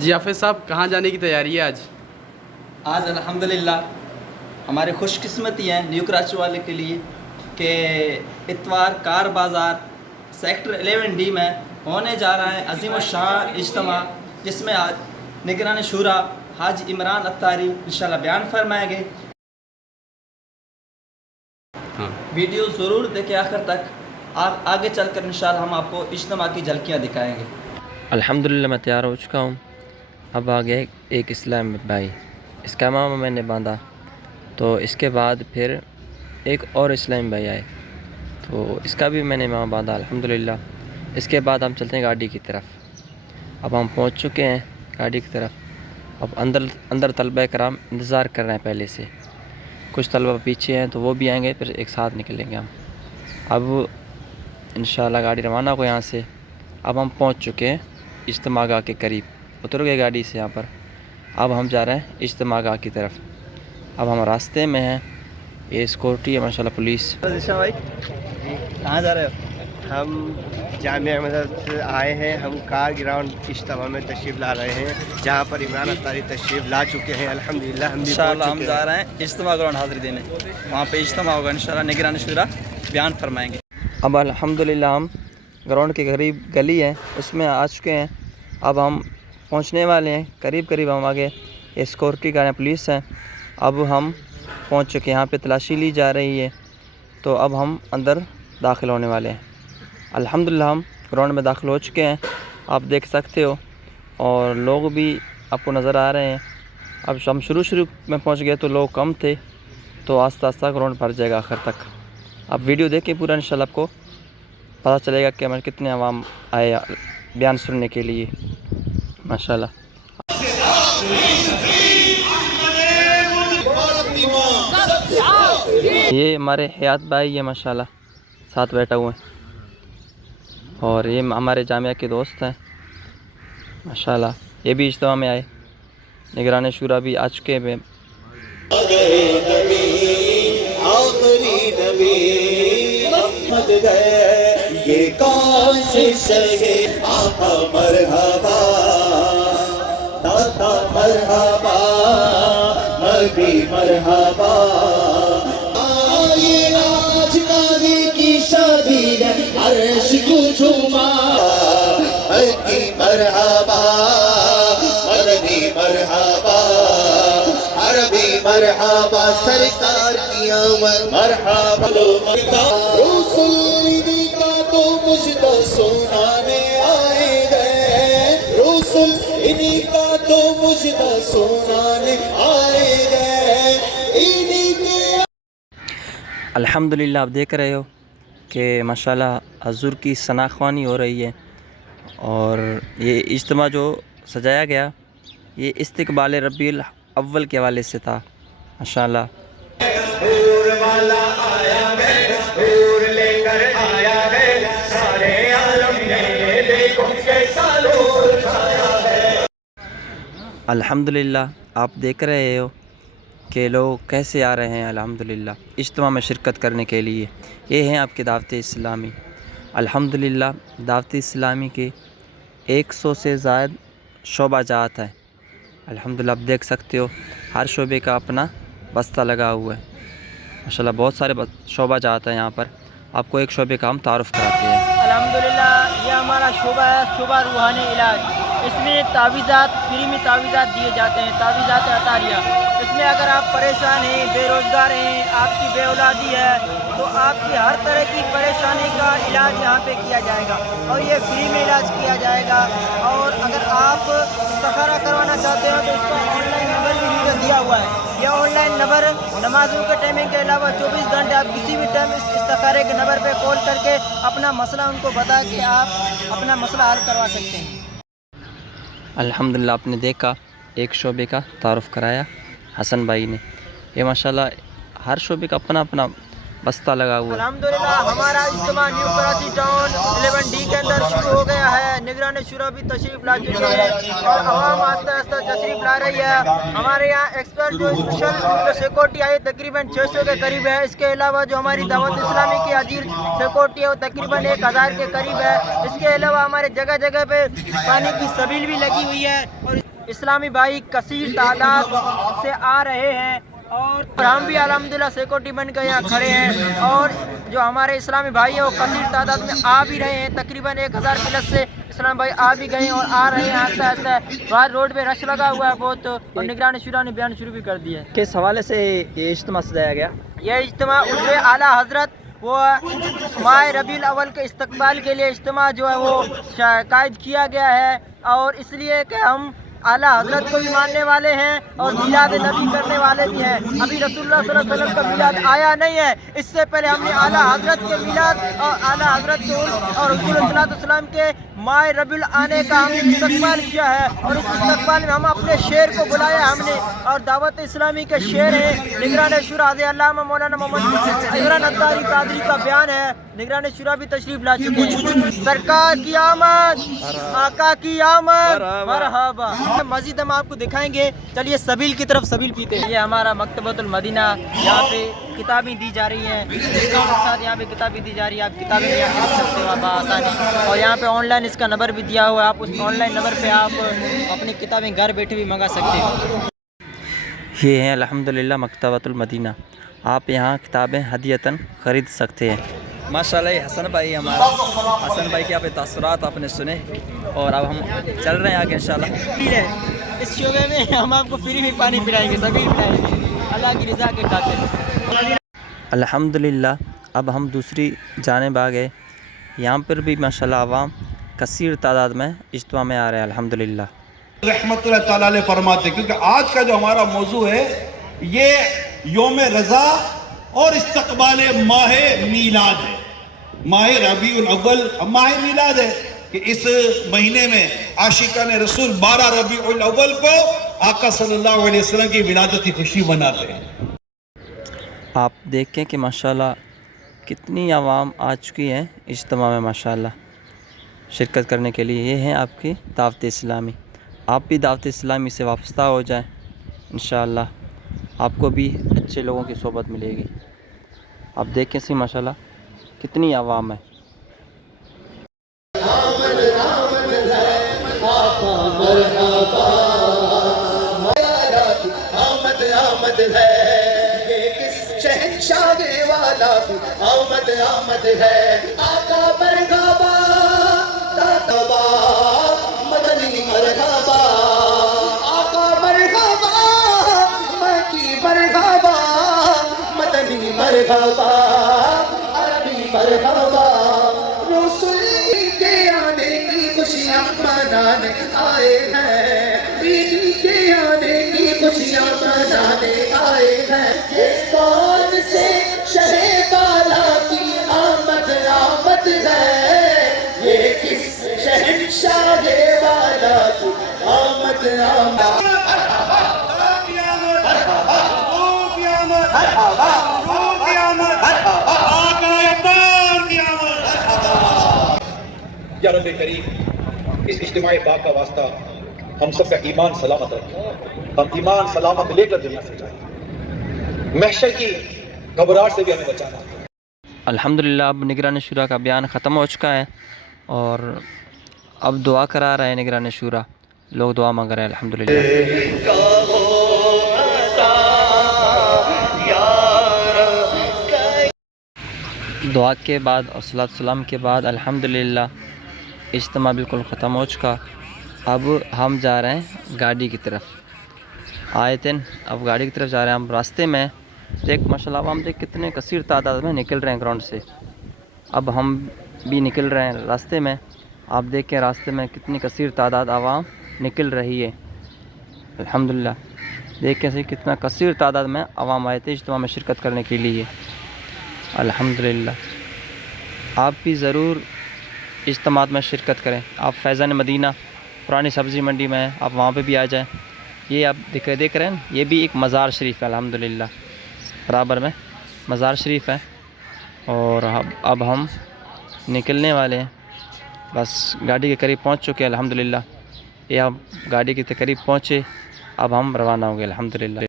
جی حافظ صاحب، کہاں جانے کی تیاری ہے آج؟ آج الحمدللہ ہماری خوش قسمتی ہیں نیو کراچی والے کے لیے کہ اتوار کار بازار سیکٹر 11D میں ہونے جا رہا ہے عظیم الشان اجتماع، جس میں آج نگران شورا حاجی عمران اتاری انشاءاللہ بیان فرمائیں گے۔ ویڈیو ضرور دیکھیں آخر تک، آگے چل کر انشاءاللہ ہم آپ کو اجتماع کی جھلکیاں دکھائیں گے۔ الحمدللہ میں تیار ہو چکا ہوں۔ اب آگے ایک اسلام بھائی، اس کا امامہ میں نے باندھا، تو اس کے بعد پھر ایک اور اسلام بھائی آئے تو اس کا بھی میں نے امامہ باندھا الحمدللہ۔ اس کے بعد ہم چلتے ہیں گاڑی کی طرف۔ اب ہم پہنچ چکے ہیں گاڑی کی طرف۔ اب اندر طلبہ کرام انتظار کر رہے ہیں پہلے سے، کچھ طلبہ پیچھے ہیں تو وہ بھی آئیں گے، پھر ایک ساتھ نکلیں گے ہم۔ اب انشاءاللہ گاڑی روانہ کو یہاں سے اب ہم پہنچ چکے ہیں اجتماع گاہ کے قریب، اتر گئے گاڑی سے یہاں پر۔ اب ہم جا رہے ہیں اجتماع گاہ کی طرف۔ اب ہم راستے میں ہیں، یہ سیکورٹی ہے ماشاءاللہ پولیس۔ ذیشان بھائی کہاں جا رہے ہو؟ ہم جامعہ مدد سے آئے ہیں، ہم کار گراؤنڈ اجتماع میں تشریف لا رہے ہیں، جہاں پر عمران اتاری تشریف لا چکے ہیں الحمدللہ۔ ہم بھی انشاءاللہ ہم جا رہے ہیں اجتماع گراؤنڈ حاضری دینے، وہاں پہ اجتماع ہوگا انشاءاللہ، نگران شورا بیان فرمائیں گے۔ اب الحمدللہ ہم گراؤنڈ کے قریب گلی ہے اس میں آ چکے ہیں۔ اب ہم پہنچنے والے ہیں، قریب ہم آگے، یہ سیکورٹی کا پولیس ہے۔ اب ہم پہنچ چکے ہیں، یہاں پہ تلاشی لی جا رہی ہے، تو اب ہم اندر داخل ہونے والے ہیں۔ الحمدللہ ہم گراؤنڈ میں داخل ہو چکے ہیں، آپ دیکھ سکتے ہو، اور لوگ بھی آپ کو نظر آ رہے ہیں۔ اب ہم شروع میں پہنچ گئے تو لوگ کم تھے، تو آہستہ گراؤنڈ بھر جائے گا آخر تک۔ اب ویڈیو دیکھیں پورا، انشاءاللہ آپ کو پتہ چلے گا کہ ہمیں کتنے عوام آئے بیان سننے کے لیے ماشاءاللہ۔ یہ ہمارے حیات بھائی یہ ماشاءاللہ ساتھ بیٹھا ہوئے ہیں، اور یہ ہمارے جامعہ کے دوست ہیں ماشاءاللہ، یہ بھی اجتماع میں آئے۔ نگران شورا بھی آ چکے ہیں۔ یہ کون سے سگے آقا مرحبا، داتا مرحبا، نبی مرحبا، آئے آج کاغی کی شادی ہے عرش کو جھوما، مکی مرحبا، مدنی مرحبا، عربی مرحبا، سرکار کی آمد مرحبا، رسول کا تو مجدہ سنانے آئے گئے، رسول انہی کا تو مجدہ سنانے آئے گئے، انہی کے۔ الحمدللہ آپ دیکھ رہے ہو کہ ماشاءاللہ حضور کی ثنا خوانی ہو رہی ہے، اور یہ اجتماع جو سجایا گیا یہ استقبال ربیع الاول کے حوالے سے تھا ماشاءاللہ۔ حور والا آیا ہے، حور لے کر آیا ہے، سارے عالم نے دیکھو کیسا نور چھایا ہے۔ الحمدللہ آپ دیکھ رہے ہو کہ لوگ کیسے آ رہے ہیں الحمدللہ اجتماع میں شرکت کرنے کے لیے۔ یہ ہیں آپ کی دعوت اسلامی۔ الحمدللہ دعوت اسلامی کے 100 سے زائد شعبہ جات ہیں الحمدللہ، آپ دیکھ سکتے ہو ہر شعبے کا اپنا بستہ لگا ہوا ہے ماشاءاللہ، بہت سارے شعبہ جات ہیں یہاں پر۔ آپ کو ایک شعبے کا ہم تعارف کراتے ہیں۔ الحمدللہ یہ ہمارا شعبہ ہے، شعبہ روحانی علاج۔ اس میں تعویذات، فری میں تعویذات دیے جاتے ہیں، تعویذات عطاریہ۔ اس میں اگر آپ پریشان ہیں، بے روزگار ہیں، آپ کی بے اولادی ہے، تو آپ کی ہر طرح کی پریشانی کا علاج یہاں پہ کیا جائے گا، اور یہ فری میں علاج کیا جائے گا۔ اور اگر آپ استخارہ کروانا چاہتے ہو تو اس کا آن لائن نمبر بھی نیچے دیا ہوا ہے۔ یہ آن لائن نمبر نمازوں کے ٹائمنگ کے علاوہ 24 گھنٹے آپ کسی بھی ٹائم اس استخارے کے نمبر پہ کال کر کے اپنا مسئلہ ان کو بتا کے آپ اپنا مسئلہ حل کروا سکتے ہیں۔ الحمدللہ آپ نے دیکھا ایک شعبے کا تعارف کرایا حسن بھائی نے۔ یہ ماشاءاللہ ہر شعبے کا اپنا बस्ता लगा हुआ है। अल्हम्दुलिल्लाह हमारा इज्तिमा न्यू कराची टाउन 11D के अंदर शुरू हो गया है। निगरान शुरा भी तशरीफ ला चुके हैं और आवाम आस्ते आस्ते तशरीफ ला रही है। हमारे यहाँ एक्सपर्ट जो स्पेशल जो सिक्योरिटी आई तकरीबन 600 के करीब है। इसके अलावा जो हमारी दावत इस्लामी की हाजिर सिक्योरिटी है वो तकरीबन 1000 के करीब है। इसके अलावा हमारे जगह जगह पे पानी की सबील भी लगी हुई है और इस्लामी भाई कसीर तादाद से आ रहे हैं और हम भी अल्हम्दुलिल्लाह सिक्योरिटी बन के यहाँ खड़े हैं और जो हमारे इस्लामी भाई हैं वो कसीर तादाद में आ भी रहे हैं। तकरीबन 1000 प्लस से इस्लामी भाई आ भी गए और आ रहे हैं आस्ते आस्ते। बाहर रोड पे रश लगा हुआ है बहुत और निगरान शुरा ने बयान शुरू भी कर दिया है। किस हवाले से ये इज्तिमा सजाया गया? यह इज्तिमा उससे आला हजरत वो माह रबीउल अव्वल के इस्तकबाल के लिए इज्तिमा जो है वो कायद किया गया है और इसलिए कि हम आला हजरत को भी मानने वाले हैं और मिलाद नबी करने वाले भी हैं। अभी रसूलुल्लाह सल्लल्लाहु अलैहि वसल्लम का मिलाद आया नहीं है, इससे पहले हमने आला हजरत के मिलाद और आला हजरत के उर्स और रसूल सल्लल्लाहु अलैहि वसल्लम के माह रबीउल आने का हमने इस्तकबाल किया है और इस इस्तकबाल में हम अपने शेर को बुलाया हमने और दावत इस्लामी के शेर हैं निगरान शुरा अल्लामा मौलाना मोहम्मद इमरान अत्तारी कादरी का बयान है। निगरान शुरा भी तशरीफ ला चुके हैं। सरकार की आमद, आका की आमद, मरहबा। मस्जिद हम आपको दिखाएंगे, चलिए सबील की तरफ सबील पीते हैं। ये हमारा मकतबतुल मदीना, यहाँ पे किताबें दी जा रही हैं, डिस्काउंट के साथ यहाँ पे किताबें दी जा रही है। आप किताबें भी यहाँ खरीद सकते हो आसानी और यहाँ पे ऑनलाइन इसका नंबर भी दिया हुआ है। आप उस ऑनलाइन नंबर पे आप अपनी किताबें घर बैठे भी मंगा सकते हो। ये हैं अल्हम्दुलिल्लाह मकतबतुल मदीना, आप यहाँ किताबें हदियतन ख़रीद सकते हैं। माशाल्लाह हसन भाई हमारा, हसन भाई के आप तासुरात आपने सुने और अब हम चल रहे हैं आगे इंशाल्लाह। इस शोबे में हम आपको फ्री में पानी पिलाएंगे, सभी पिलाएंगे अल्लाह की रज़ा के खातिर। अल्हम्दुलिल्लाह अब हम दूसरी जानिब आ गए। यहाँ पर भी माशाल्लाह आवाम कसीर तादाद में इज्तिमा में आ रहे हैं अल्हम्दुलिल्लाह। रहमतुल्लाह ताला अलैह फरमाते, क्योंकि आज का जो हमारा मौजू है ये योम रज़ा और इस्तकबाल माह मीलाद है। माह रबीउल अव्वल माह मीलाद है कि इस महीने में आशिकान रसूल 12 रबीउल अव्वल को आका सल्लल्लाहु अलैहि वसल्लम की विलादत की खुशी मनाते हैं। आप देखें कि माशाल्लाह कितनी आवाम आ चुकी है इज्तिमा में माशाल्लाह शिरकत करने के लिए। ये हैं आपकी दावत इस्लामी, आप भी दावत इस्लामी से वाबस्ता हो जाएं, इंशाअल्लाह आपको भी अच्छे लोगों की सोबत मिलेगी। आप देखें सी माशाल्लाह कितनी आवाम है। आमद है ये किस शहंशाह वाला की आमद आमद है। आका मरहबा दादा मदनी मरहबा, आका मरहबा मकी मरहबा, मदनी मरहबा, अरबी मरहबा। रसूल के आने की खुशियाँ मनाने आए हैं, बीवी के आने की खुशियाँ मनाने आए हैं। इस कौन से शहे बाला की आमद आमद है, ये किस शहंशाह वाला की आमद आमद। या रब्बे करीम इस इज्तिमाए पाक का वास्ता हम सब का ईमान सलामत रखे, हम ईमान सलामत लेकर दुनिया से जाए, महशर की घबराहट से भी हमें बचाना। अल्हम्दुलिल्लाह अब निगरान शुरा का बयान ख़त्म हो चुका है और अब दुआ करा रहे हैं निगरान शुरा, लोग दुआ मांग रहे हैं अल्हम्दुलिल्लाह। दुआ के बाद और सलात सलाम के बाद अल्हम्दुलिल्लाह इज्तिमा बिल्कुल ख़त्म हो चुका। अब हम जा रहे हैं गाड़ी की तरफ। आए थे अब गाड़ी की तरफ जा रहे हैं हम। रास्ते में देख माशाल्लाह हम देख कितने कसीर तादाद में निकल रहे हैं ग्राउंड से। अब हम भी निकल रहे हैं रास्ते में। आप देखें रास्ते में कितनी कसीर तादाद आवाम निकल रही है अल्हम्दुलिल्लाह। देखें से कितना कसीर तादाद में आवाम आए थे इज्तिमा में शिरकत करने के लिए अल्हम्दुलिल्लाह। आप भी ज़रूर इज्तिमा में शिरकत करें। आप फैज़ान मदीना पुरानी सब्ज़ी मंडी में हैं, आप वहाँ पे भी आ जाएं। ये आप देख रहे हैं, ये भी एक मज़ार शरीफ है अल्हम्दुलिल्लाह, बराबर में मज़ार शरीफ है। اور اب ہم نکلنے والے ہیں، بس گاڑی کے قریب پہنچ چکے ہیں الحمدللہ. یہ اب گاڑی کے قریب پہنچے، اب ہم روانہ ہو گئے الحمدللہ.